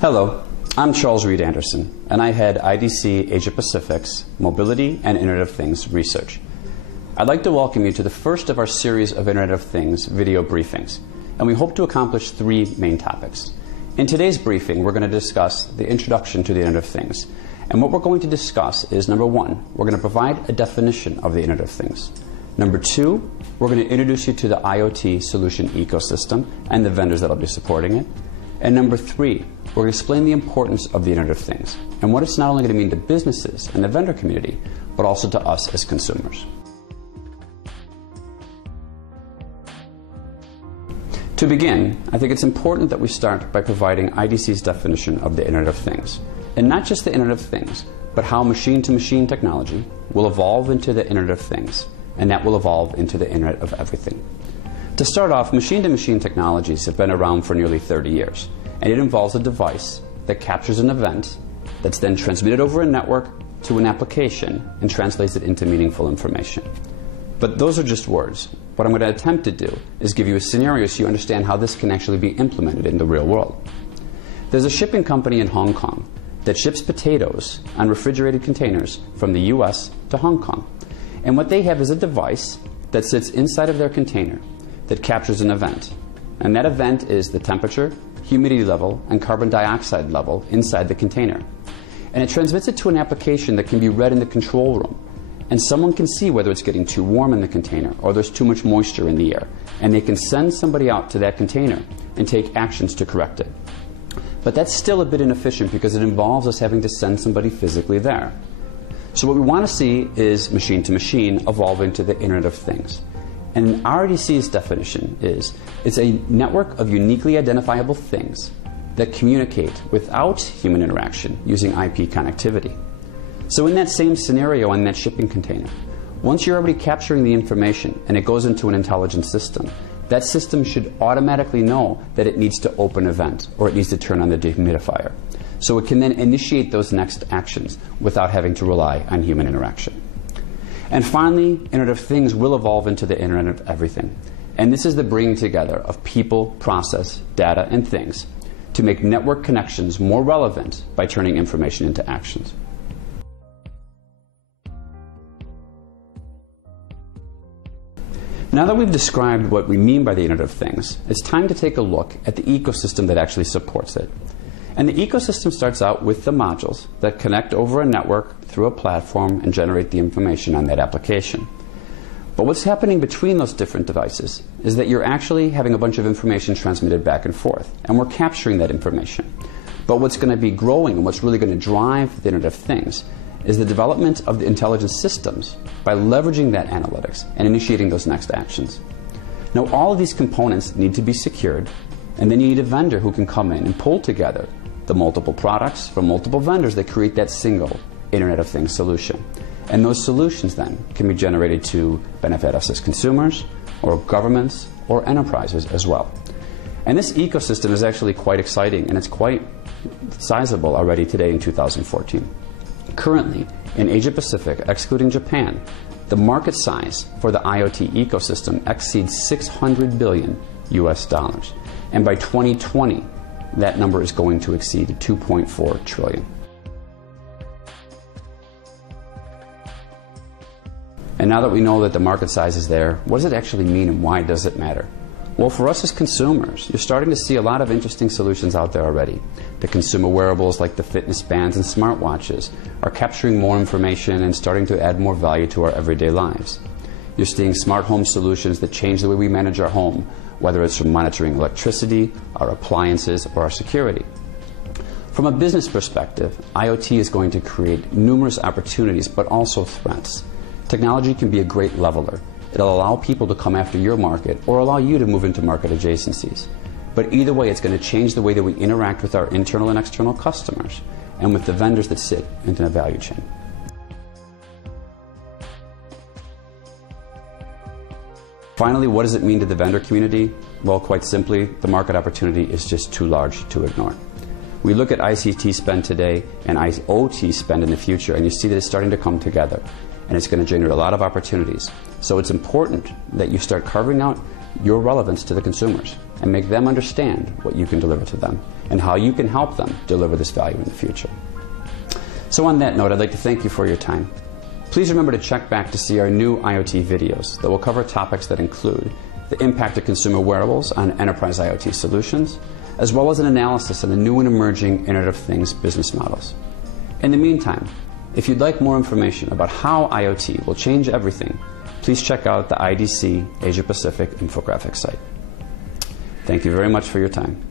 Hello, I'm Charles Reed Anderson, and I head IDC Asia Pacific's Mobility and Internet of Things research. I'd like to welcome you to the first of our series of Internet of Things video briefings, and we hope to accomplish three main topics. In today's briefing, we're going to discuss the introduction to the Internet of Things, and what we're going to discuss is, number one, we're going to provide a definition of the Internet of Things. Number two, we're going to introduce you to the IoT solution ecosystem and the vendors that will be supporting it. And number three, we're going to explain the importance of the Internet of Things and what it's not only going to mean to businesses and the vendor community, but also to us as consumers. To begin, I think it's important that we start by providing IDC's definition of the Internet of Things. And not just the Internet of Things, but how machine-to-machine technology will evolve into the Internet of Things, and that will evolve into the Internet of Everything. To start off, machine-to-machine technologies have been around for nearly 30 years, and it involves a device that captures an event that's then transmitted over a network to an application and translates it into meaningful information. But those are just words. What I'm going to attempt to do is give you a scenario so you understand how this can actually be implemented in the real world. There's a shipping company in Hong Kong that ships potatoes on refrigerated containers from the US to Hong Kong. And what they have is a device that sits inside of their container that captures an event. And that event is the temperature, humidity level, and carbon dioxide level inside the container. And it transmits it to an application that can be read in the control room. And someone can see whether it's getting too warm in the container or there's too much moisture in the air. And they can send somebody out to that container and take actions to correct it. But that's still a bit inefficient because it involves us having to send somebody physically there. So what we want to see is machine-to-machine evolve into the Internet of Things. And IDC's definition is, it's a network of uniquely identifiable things that communicate without human interaction using IP connectivity. So in that same scenario on that shipping container, once you're already capturing the information and it goes into an intelligent system, that system should automatically know that it needs to open an event or it needs to turn on the dehumidifier. So it can then initiate those next actions without having to rely on human interaction. And finally, Internet of Things will evolve into the Internet of Everything. And this is the bringing together of people, process, data, and things to make network connections more relevant by turning information into actions. Now that we've described what we mean by the Internet of Things, it's time to take a look at the ecosystem that actually supports it. And the ecosystem starts out with the modules that connect over a network through a platform and generate the information on that application. But what's happening between those different devices is that you're actually having a bunch of information transmitted back and forth, and we're capturing that information. But what's going to be growing and what's really going to drive the Internet of Things is the development of the intelligent systems by leveraging that analytics and initiating those next actions. Now, all of these components need to be secured, and then you need a vendor who can come in and pull together the multiple products from multiple vendors that create that single Internet of Things solution. And those solutions then can be generated to benefit us as consumers, or governments, or enterprises as well. And this ecosystem is actually quite exciting, and it's quite sizable already today in 2014. Currently, in Asia Pacific, excluding Japan, the market size for the IoT ecosystem exceeds $600 billion US. And by 2020, that number is going to exceed 2.4 trillion. And now that we know that the market size is there, what does it actually mean and why does it matter? Well, for us as consumers, you're starting to see a lot of interesting solutions out there already. The consumer wearables like the fitness bands and smartwatches are capturing more information and starting to add more value to our everyday lives. You're seeing smart home solutions that change the way we manage our home, whether it's from monitoring electricity, our appliances, or our security. From a business perspective, IoT is going to create numerous opportunities, but also threats. Technology can be a great leveler. It'll allow people to come after your market or allow you to move into market adjacencies. But either way, it's going to change the way that we interact with our internal and external customers and with the vendors that sit in the value chain. Finally, what does it mean to the vendor community? Well, quite simply, the market opportunity is just too large to ignore. We look at ICT spend today and IoT spend in the future, and you see that it's starting to come together. and it's going to generate a lot of opportunities. So it's important that you start carving out your relevance to the consumers and make them understand what you can deliver to them and how you can help them deliver this value in the future. So on that note, I'd like to thank you for your time. Please remember to check back to see our new IoT videos that will cover topics that include the impact of consumer wearables on enterprise IoT solutions, as well as an analysis of the new and emerging Internet of Things business models. In the meantime, if you'd like more information about how IoT will change everything, please check out the IDC Asia Pacific infographic site. Thank you very much for your time.